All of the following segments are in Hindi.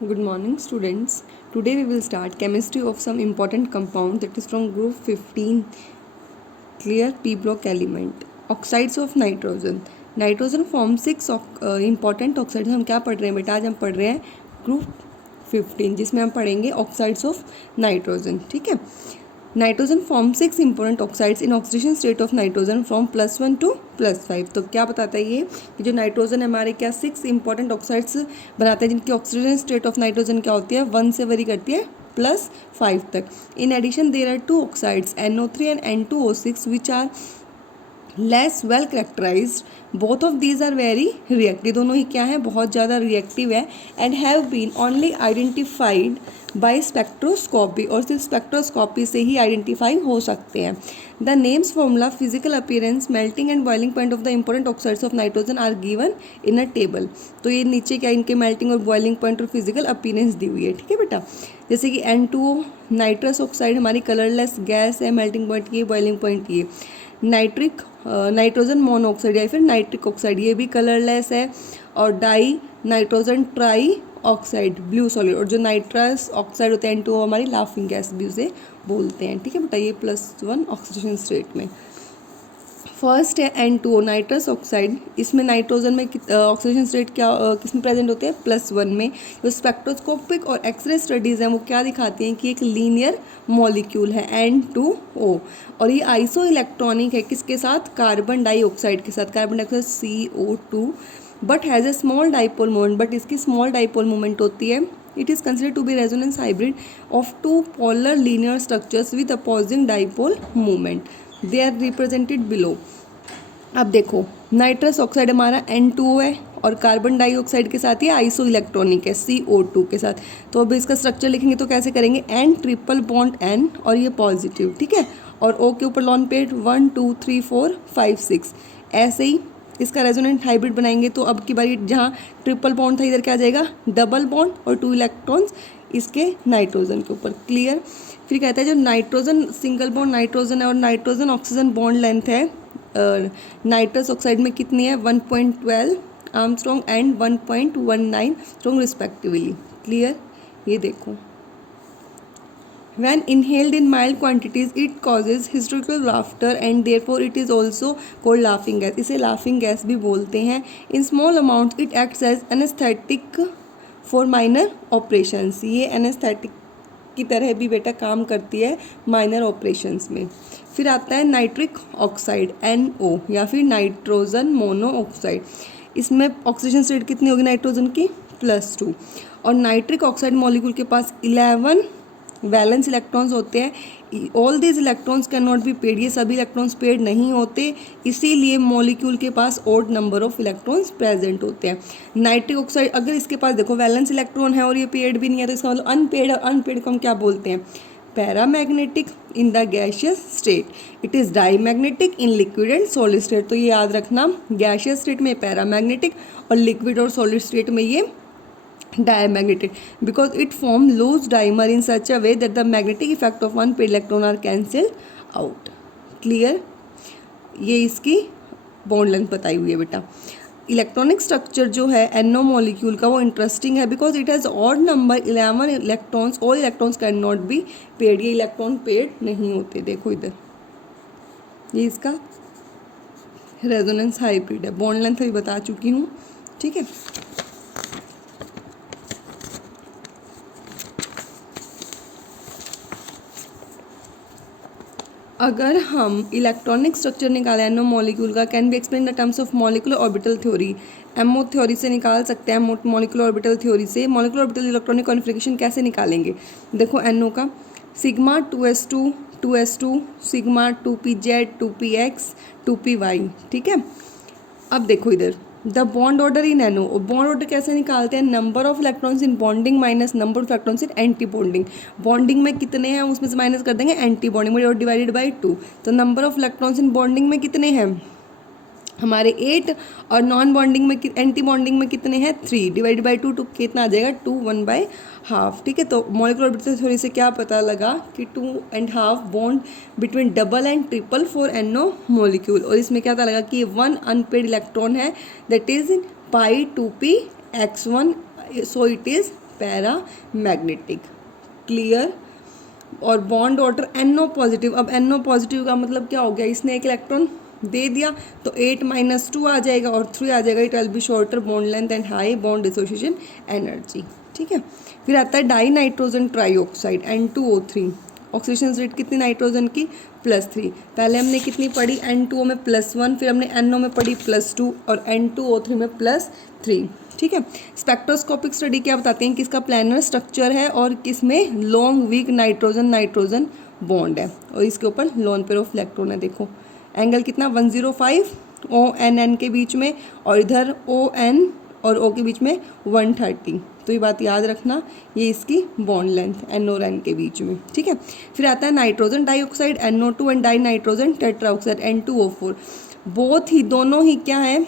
Good morning, students. Today we will start chemistry of some important compound that is from group 15. Clear P block element. Oxides of nitrogen. Nitrogen form 6 important oxides. हम क्या पढ़ रहे हैं बेटा? आज हम पढ़ रहे हैं ग्रुप 15 जिसमें हम पढ़ेंगे ऑक्साइड्स ऑफ नाइट्रोजन. ठीक है. Nitrogen form 6 important oxides in oxidation state of nitrogen from +1 to +5. तो क्या बताता है ये कि जो नाइट्रोजन हमारे क्या 6 इंपॉर्टेंट ऑक्साइड्स बनाते हैं जिनकी ऑक्सीडेशन स्टेट ऑफ नाइट्रोजन क्या होती है 1 से वरी करती है +5 तक. In addition there are 2 oxides NO3 and N2O6 which are less well characterised. Both of these are very reactive. दोनों ही क्या है बहुत ज़्यादा रिएक्टिव है and have been only identified by spectroscopy. और सिर्फ स्पेक्ट्रोस्कोपी से ही आइडेंटिफाई हो सकते हैं. The names formula physical appearance melting and boiling point of the important oxides of nitrogen are given in a table. तो ये नीचे क्या इनके मेल्टिंग और बॉइलिंग पॉइंट और फिजिकल अपीयरेंस दी हुई है. ठीक है बेटा. जैसे कि N2O नाइट्रस ऑक्साइड हमारी कलरलेस गैस है. मेल्टिंग पॉइंट ये, बॉइलिंग पॉइंट ये. नाइट्रोजन मोनोऑक्साइड या फिर नाइट्रिक ऑक्साइड ये भी कलरलेस है. और die nitrogen try oxide blue solid. और जो नाइट्रस ऑक्साइड होते हैं N2O हमारी लाफिंग गैस भी उसे बोलते हैं. ठीक है बेटा. ये +1 ऑक्सीडेशन स्टेट में. फर्स्ट है N2O नाइट्रस ऑक्साइड. इसमें नाइट्रोजन में ऑक्सीडेशन स्टेट क्या किसमें प्रेजेंट होते हैं +1 में. जो स्पेक्ट्रोस्कोपिक और एक्सरे स्टडीज़ हैं वो क्या दिखाती हैं कि एक लीनियर मॉलिक्यूल है N2O. और ये आइसो इलेक्ट्रॉनिक है किसके साथ कार्बन डाइऑक्साइड के साथ. Carbon dioxide CO2 but has a small dipole moment. But इसकी स्मॉल डाइपोल मोमेंट होती है. It is considered to be resonance hybrid of 2 polar linear structures with opposing dipole moment. They are represented below. अब देखो नाइट्रस ऑक्साइड हमारा N2O है और कार्बन डाइऑक्साइड के साथ ये आइसो इलेक्ट्रॉनिक है CO2 के साथ. तो अब इसका स्ट्रक्चर लिखेंगे तो कैसे करेंगे N ट्रिपल बॉन्ड N और ये पॉजिटिव. ठीक है. और O के ऊपर लॉन पेड 1 2 3 4 5 6. ऐसे ही इसका रेजोनेंट हाइब्रिड बनाएंगे तो अब की बारी जहाँ ट्रिपल बॉन्ड था इधर क्या आ जाएगा डबल बॉन्ड और 2 इलेक्ट्रॉन्स इसके नाइट्रोजन के ऊपर. क्लियर. फिर कहता है जो नाइट्रोजन सिंगल बॉन्ड नाइट्रोजन है और नाइट्रोजन ऑक्सीजन बॉन्ड लेंथ है नाइट्रस ऑक्साइड में कितनी है 1.12 Armstrong and 1.19 strong respectively. Clear. ये देखो when inhaled in mild quantities it causes hysterical laughter and therefore it is also called laughing gas. इसे laughing gas भी बोलते हैं. in small amounts it acts as anesthetic for minor operations. ये anesthetic की तरह भी बेटा काम करती है माइनर ऑपरेशंस में. फिर आता है नाइट्रिक ऑक्साइड NO या फिर नाइट्रोजन मोनोऑक्साइड. इसमें ऑक्सीजन स्टेट कितनी होगी नाइट्रोजन की +2. और नाइट्रिक ऑक्साइड मॉलिक्यूल के पास 11 वैलेंस इलेक्ट्रॉन्स होते हैं. All these electrons can not be paired. ये सभी इलेक्ट्रॉन्स पेड नहीं होते इसीलिए मॉलिक्यूल के पास odd number of electrons present होते हैं. नाइट्रिक ऑक्साइड अगर इसके पास देखो वैलेंस इलेक्ट्रॉन है और ये पेड भी नहीं है तो इसका मतलब अनपेड. अनपेड को हम क्या बोलते हैं paramagnetic in the gaseous state. It is diamagnetic in liquid and solid state. तो ये याद रखना गैशियस स्टेट में पैरामैग्नेटिक और लिक्विड और सॉलिड स्टेट में ये diamagnetic because it form loose dimer in such a way that the magnetic effect of one pair electron are cancelled out. Clear. ये इसकी बॉन्ड लेंथ बताई हुई है बेटा. इलेक्ट्रॉनिक स्ट्रक्चर जो है NO मॉलिक्यूल का वो इंटरेस्टिंग है because it has odd number 11 electrons. All electrons can not be paired. ये इलेक्ट्रॉन पेड नहीं होते. देखो इधर ये इसका रेजोनेंस हाइब्रिड है. बॉन्ड लेंथ अभी बता चुकी हूँ. ठीक है. अगर हम इलेक्ट्रॉनिक स्ट्रक्चर निकालें NO मॉलिक्यूल का can be explain the terms of molecular orbital theory. MO theory से निकाल सकते हैं. मॉलिकुलर ऑर्बिटल थ्योरी से मॉलिकुलर ऑर्बिटल इलेक्ट्रॉनिक कॉन्फिगरेशन कैसे निकालेंगे. देखो NO का sigma 2s2 2s2 sigma 2pz 2px 2py. ठीक है. अब देखो इधर the bond order in NO. Bond order कैसे निकालते हैं number of electrons in bonding minus number of electrons in anti bonding. Bonding में कितने हैं उसमें से माइनस कर देंगे एंटी बॉन्डिंग में और डिवाइडेड बाई 2. तो number of electrons in bonding में कितने हैं हमारे 8 और नॉन बॉन्डिंग में एंटी बॉन्डिंग में कितने हैं 3 डिवाइडेड बाई 2 तो कितना आ जाएगा 2 1/2. ठीक है. तो मॉलिकुलर ऑर्बिटल थ्योरी से क्या पता लगा कि 2.5 bond between double and triple for NO molecule. और इसमें क्या पता लगा कि 1 अनपेड इलेक्ट्रॉन है that is pi 2p x1 so it is para magnetic. Clear. और बॉन्ड ऑर्डर NO पॉजिटिव। अब NO पॉजिटिव का मतलब क्या हो गया, इसने एक इलेक्ट्रॉन दे दिया तो 8-2 आ जाएगा और 3 आ जाएगा। It will be shorter bond length and high bond dissociation energy. ठीक है। फिर आता है die nitrogen trioxide N2O3। Oxidation rate कितनी नाइट्रोजन की, +3। पहले हमने कितनी पढ़ी, N2O में +1, फिर हमने NO में पढ़ी +2 और N2O3 में +3। ठीक है। स्पेक्ट्रोस्कोपिक स्टडी क्या बताते हैं, किसका प्लानर स्ट्रक्चर है और किसमें long weak nitrogen nitrogen bond है और इसके ऊपर लोन पेयर ऑफ इलेक्ट्रॉन है। देखो एंगल कितना 105 ONN के बीच में और इधर ON और O के बीच में 130। तो ये बात याद रखना, ये इसकी बॉन्ड लेंथ N और N के बीच में। ठीक है। फिर आता है nitrogen dioxide NO2 and dinitrogen tetroxide N2O4। Both ही दोनों ही क्या है,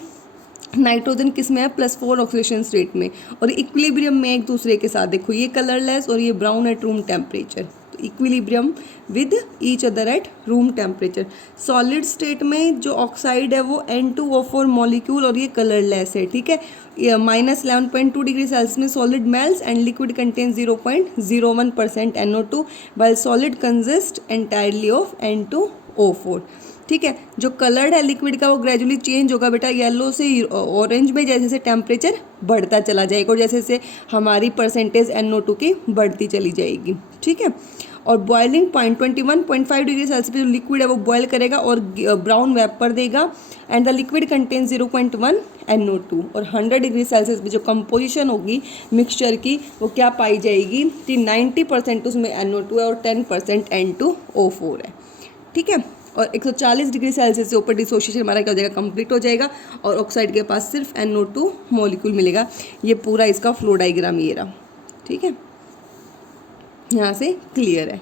नाइट्रोजन किस में है, +4 ऑक्सीडेशन स्टेट में और इक्विलिब्रियम में एक दूसरे के साथ। देखो ये कलरलेस और ये ब्राउन एट रूम टेम्परेचर, तो equilibrium with each other at room temperature. Solid state में जो ऑक्साइड है वो N2O4 मॉलिक्यूल और ये कलरलेस है। ठीक है। -11.2 डिग्री सेल्सियस में solid mails and liquid contain 0.01% NO2 while solid consist entirely of N2O4। ठीक है। जो कलर्ड है लिक्विड का वो ग्रेजुअली चेंज होगा बेटा येलो से ऑरेंज में जैसे जैसे टेम्परेचर बढ़ता चला जाएगा और जैसे जैसे हमारी परसेंटेज NO2 की बढ़ती चली जाएगी। ठीक है। और बॉइलिंग पॉइंट 21.5 डिग्री सेल्सियस पे जो लिक्विड है वो बॉयल करेगा और ब्राउन वेपर देगा and the liquid contain 0.1 NO2। और 100 डिग्री सेल्सियस पे जो कंपोजिशन होगी मिक्सचर की वो क्या पाई जाएगी कि 90% उसमें NO2 है और 10% N2O4 है। ठीक है। और 140 डिग्री सेल्सियस से ऊपर डिसोसिएशन हमारा क्या हो जाएगा, कंप्लीट हो जाएगा और ऑक्साइड के पास सिर्फ NO2 मॉलिक्यूल मिलेगा। ये पूरा इसका फ्लो डायग्राम ये रहा। ठीक है। यहाँ से क्लियर है।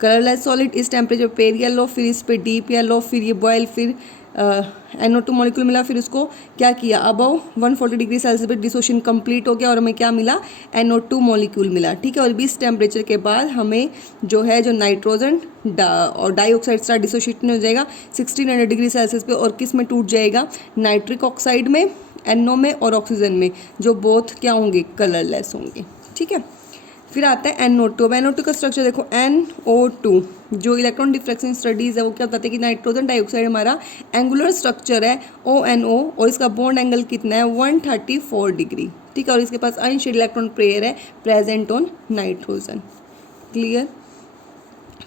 कलरलेस सॉलिड इस टेम्परेचर पेयर येलो, फिर इस पे डीप येलो, फिर ये बॉयल, फिर NO2 मॉलिक्यूल मिला, फिर उसको क्या किया अबव 140 डिग्री सेल्सियस पे डिसोसिएशन कंप्लीट हो गया और हमें क्या मिला, NO2 मॉलिक्यूल मिला। ठीक है। और इस टेम्परेचर के बाद हमें जो है जो नाइट्रोजन और डाइऑक्साइड स्टार डिसोसिएशन हो जाएगा 1600 डिग्री सेल्सियस पे और किस में टूट जाएगा, नाइट्रिक ऑक्साइड में, NO में और ऑक्सीजन में, जो बोथ क्या होंगे, कलरलेस होंगे। ठीक है। फिर आता है NO2। अब NO2 का स्ट्रक्चर देखो, NO2 जो इलेक्ट्रॉन डिफ्रैक्शन स्टडीज़ है वो क्या बताते हैं कि नाइट्रोजन डाइऑक्साइड हमारा एंगुलर स्ट्रक्चर है ONO और इसका बॉन्ड एंगल कितना है 134 डिग्री। ठीक है। और इसके पास अनशेड इलेक्ट्रॉन पेयर है प्रेजेंट ऑन नाइट्रोजन। क्लियर।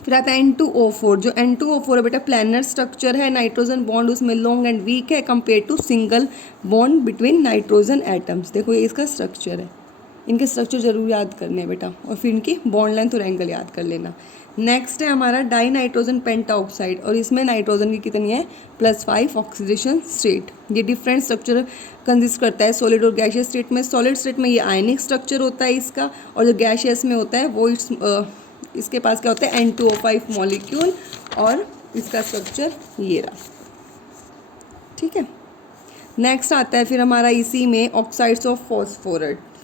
फिर आता है N2O4। जो N2O4 है बेटा प्लानर स्ट्रक्चर है, नाइट्रोजन बॉन्ड उसमें लॉन्ग एंड वीक है compare to single bond between nitrogen atoms. देखो ये इसका स्ट्रक्चर है, इनके स्ट्रक्चर जरूर याद करने हैं बेटा और फिर इनकी बॉन्ड लेंथ और एंगल याद कर लेना। नेक्स्ट है हमारा डाई नाइट्रोजन पेंटाऑक्साइड और इसमें नाइट्रोजन की कितनी है, +5 ऑक्सीडेशन स्टेट। ये डिफरेंट स्ट्रक्चर कंसिस्ट करता है सॉलिड और गैशियस स्टेट में। सॉलिड स्टेट में ये आयनिक स्ट्रक्चर होता है इसका और जो गैशियस में होता है वो इसके पास क्या होता है N2O5 मॉलिक्यूल और इसका स्ट्रक्चर ये रहा। ठीक है। नेक्स्ट आता है फिर हमारा इसी में ऑक्साइड्स ऑफ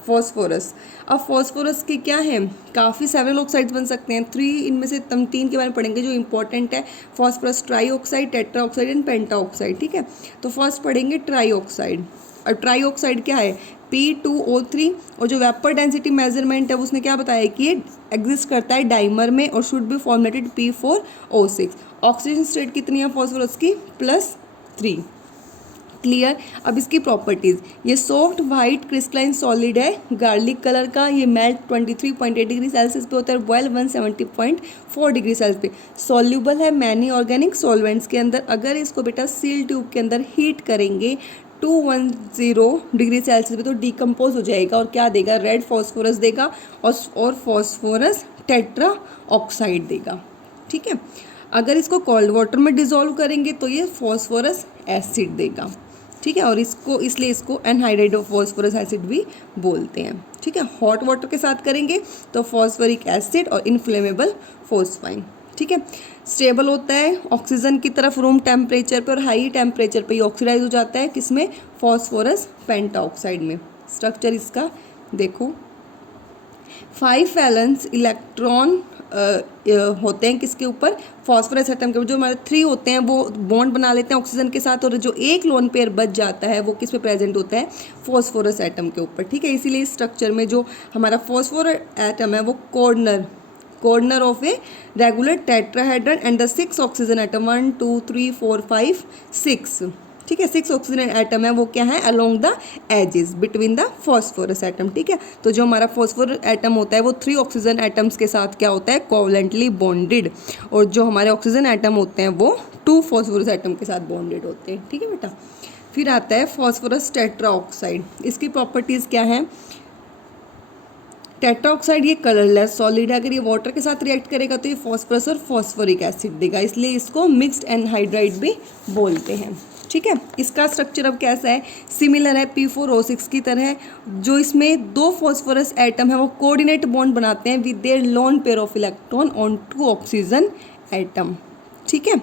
फॉस्फोरस। अब फॉस्फोरस के क्या है, काफ़ी सेवरल ऑक्साइड्स बन सकते हैं। 3 इनमें से हम 3 के बारे में पढ़ेंगे जो इंपॉर्टेंट है, phosphorus trioxide, tetroxide and pentoxide. ठीक है। तो फर्स्ट पढ़ेंगे ट्राईऑक्साइड। और ट्राईऑक्साइड क्या है, P2O3 और जो वेपर डेंसिटी मेजरमेंट है उसने क्या बताया कि ये एग्जिस्ट करता है डाइमर में और should be formatted P4O6। Oxygen state कितनी है फॉस्फोरस की, +3। क्लियर। अब इसकी प्रॉपर्टीज़, ये सॉफ्ट वाइट क्रिस्टलाइन सॉलिड है, गार्लिक कलर का, ये मेल्ट 23.8 डिग्री सेल्सियस पे होता है, बॉयल 170.4 डिग्री सेल्सियस पे। सॉल्यूबल है मैनी ऑर्गेनिक सॉल्वेंट्स के अंदर। अगर इसको बेटा सील ट्यूब के अंदर हीट करेंगे 210 डिग्री सेल्सियस पे तो डिकम्पोज हो जाएगा और क्या देगा, रेड फॉस्फोरस देगा और फॉस्फोरस टेट्रा ऑक्साइड देगा। ठीक है। अगर इसको कोल्ड वाटर में डिजोल्व करेंगे तो ये फॉस्फोरस एसिड देगा। ठीक है। और इसको इसलिए इसको एनहाइड्राइड ऑफ फॉस्फोरस एसिड भी बोलते हैं। ठीक है। हॉट वाटर के साथ करेंगे तो फॉस्फोरिक एसिड और इनफ्लेमेबल फॉस्फाइन। ठीक है। स्टेबल होता है ऑक्सीजन की तरफ रूम टेम्परेचर पे और हाई टेम्परेचर पे ये ऑक्सीडाइज हो जाता है किसमें, फॉस्फोरस पेंटाऑक्साइड में। स्ट्रक्चर इसका देखो, 5 वैलेंस इलेक्ट्रॉन होते हैं किसके ऊपर, फॉस्फोरस एटम के ऊपर। जो हमारे 3 होते हैं वो बॉन्ड बना लेते हैं ऑक्सीजन के साथ, और जो एक लोन पेयर बच जाता है वो किस पे प्रेजेंट होता है, फॉस्फोरस एटम के ऊपर, ठीक है। इसीलिए इस स्ट्रक्चर में जो हमारा फॉस्फोरस एटम है वो corner of a regular tetrahedron and the 6 oxygen atom 1 2 3 4 5 6, ठीक है। 6 ऑक्सीजन एटम है वो क्या है, along the axes between the phosphorus atom, ठीक है। तो जो हमारा फॉस्फोरस एटम होता है वो 3 ऑक्सीजन एटम्स के साथ क्या होता है, कोवलेंटली बॉन्डेड, और जो हमारे ऑक्सीजन एटम होते हैं वो 2 फॉस्फोरस एटम के साथ बॉन्डेड होते हैं, ठीक है बेटा। फिर आता है फॉस्फोरस टेट्रा ऑक्साइड। इसकी प्रॉपर्टीज़ क्या हैं, टेट्रा ऑक्साइड ये कलरलेस सॉलिड है, अगर ये वाटर के साथ रिएक्ट करेगा तो ये फॉस्फोरस और फॉस्फोरिक एसिड देगा, इसलिए इसको मिक्स्ड एनहाइड्राइड भी बोलते हैं, ठीक है। इसका स्ट्रक्चर अब कैसा है, सिमिलर है P4O6 की तरह। जो इसमें 2 फॉस्फोरस एटम है वो कोऑर्डिनेट बॉन्ड बनाते हैं with their lone pair of electron on 2 oxygen atom, ठीक है।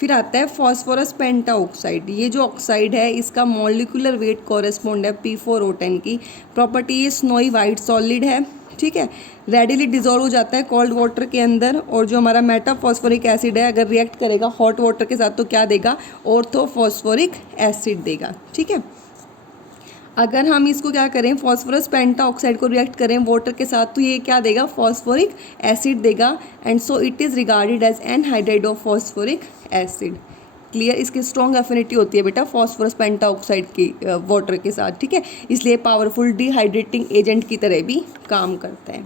फिर आता है फॉस्फोरस पेंटा ऑक्साइड। ये जो ऑक्साइड है इसका मॉलिक्यूलर वेट कॉरेस्पॉन्ड है P4O10 की। प्रॉपर्टी ये स्नोई वाइट सॉलिड है, ठीक है, रेडिली डिजोल्व हो जाता है कोल्ड वाटर के अंदर, और जो हमारा मेटाफॉस्फोरिक एसिड है अगर रिएक्ट करेगा हॉट वाटर के साथ तो क्या देगा, ऑर्थोफॉस्फोरिक एसिड देगा, ठीक है। अगर हम इसको क्या करें, फॉस्फोरस पेंटा ऑक्साइड को रिएक्ट करें वाटर के साथ तो ये क्या देगा, फॉस्फोरिक एसिड देगा, and so it is regarded as anhydride of phosphoric acid. Clear, इसकी स्ट्रॉन्ग एफिनिटी होती है बेटा फॉस्फोरस पेंटा ऑक्साइड की वाटर के साथ, ठीक है, इसलिए पावरफुल डिहाइड्रेटिंग एजेंट की तरह भी काम करता है,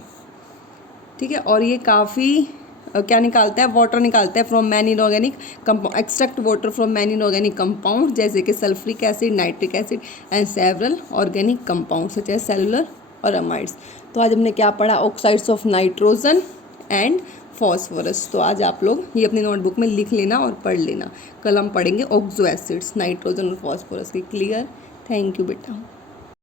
ठीक है। और ये काफ़ी क्या निकालता है, वाटर निकालता है from many inorganic compound, extract water from many inorganic compound जैसे कि sulphuric acid, nitric acid and several organic compound such as cellular और अमाइड्स। तो आज हमने क्या पढ़ा, oxides of nitrogen and phosphorus. तो आज आप लोग ये अपनी नोटबुक में लिख लेना और पढ़ लेना। कल हम पढ़ेंगे ऑक्सो एसिड्स, नाइट्रोजन और फॉस्फोरस की। क्लियर, थैंक यू बेटा।